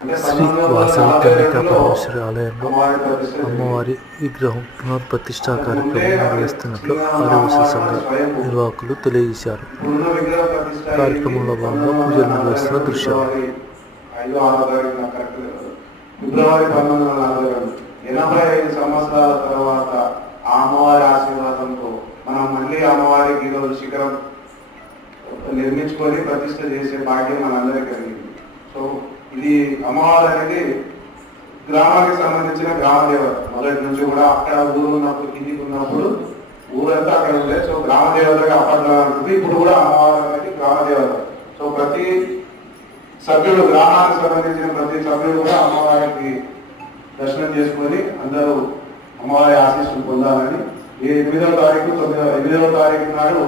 శ్రీ వాసవి కన్యకా పరమేశ్వరి ఆలయంలో అమ్మవారి విగ్రహం పునఃప్రతిష్ఠా కార్యక్రమం నిర్వహిస్తున్నట్లు ఆదివాసీ సంఘ నిర్వాహకులు తెలియజేశారు. కార్యక్రమంలో భాగంగా పూజలు నిర్వహిస్తున్న దృశ్యాలు. ఫిబ్రవరి 1982 సంవత్సరాల తర్వాత ఆ అమ్మవారి ఆశీర్వాదంతో మనం మళ్ళీ అమ్మవారికి ఈరోజు శిఖరం నిర్మించుకొని ప్రతిష్ఠ చేసే భాగ్యం మనందరికీ కలిగింది. సో ఇది అమ్మవారు అనేది గ్రామానికి సంబంధించిన గ్రామ దేవత. మొదటి నుంచి కూడా అక్కడ ఊరు ఉన్నప్పుడు కిందికి ఉన్నప్పుడు ఊరంతా అక్కడ ఉండే. సో గ్రామ దేవతగా అప్పట్లో ఉంటుంది. ఇప్పుడు కూడా అమ్మవారు అనేది గ్రామ దేవత. సో ప్రతి సభ్యులు, గ్రామానికి సంబంధించిన ప్రతి సభ్యులు కూడా అమ్మవారికి దర్శనం చేసుకొని అందరూ అమ్మవారి ఆశీస్సులు పొందాలని ఈ 8వ తారీఖు నాడు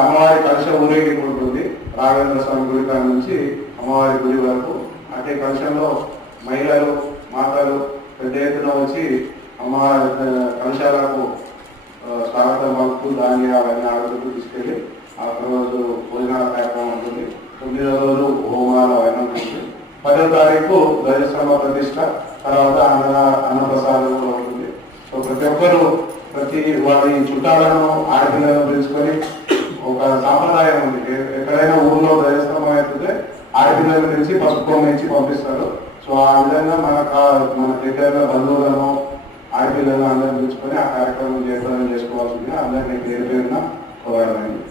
అమ్మవారి కలశ ఊరేగింపు ఉంటుంది. రాఘవేంద్ర స్వామి గుడి కాడ నుంచి అమ్మవారి గుడి వరకు. అంటే కలశంలో మహిళలు, మాతలు పెద్ద ఎత్తున వచ్చి అమ్మవారి కలశాలకు స్వాగతం పలుకుతూ దాన్ని అవన్నీ ఆడుతూ తీసుకెళ్ళి ఆ రోజు భోజనాల కార్యక్రమం ఉంటుంది. 9వ రోజు హోమాల వైనం ఉంటుంది. 10వ తారీఖు ధ్వజస్తంభ ప్రతిష్ట, తర్వాత అన్నప్రసాదం కూడా ఉంటుంది. సో ప్రతి ఒక్కరూ వారి చుట్టాలను, ఆడపిల్లలను పిలుచుకొని ఒక సాంప్రదాయం ఉంది. ఎక్కడైనా ఊర్లో ధ్వజస్తంభం అవుతుంటే ఆడపిల్లల నుంచి పసుపు నుంచి పంపిస్తారు. సో ఆ విధంగా మన దగ్గర బంధువులను, ఆడపిల్లలను అందరిని పిలుచుకొని ఆ కార్యక్రమం చేసుకోవాల్సిందిగా అందరినీ పేరు పేరున కోరడమైంది.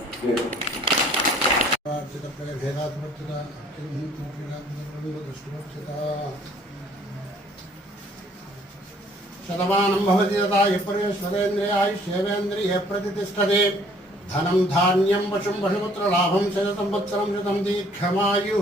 శతమానం భవతి యథాయ పరేశ్వరేంద్రియాయుష్యేవేంద్రియే ప్రతిష్టతే. ధనం ధాన్యం వశం వశుపుత్ర లాభం శతం పుత్రం శతం దీర్ఘమాయు.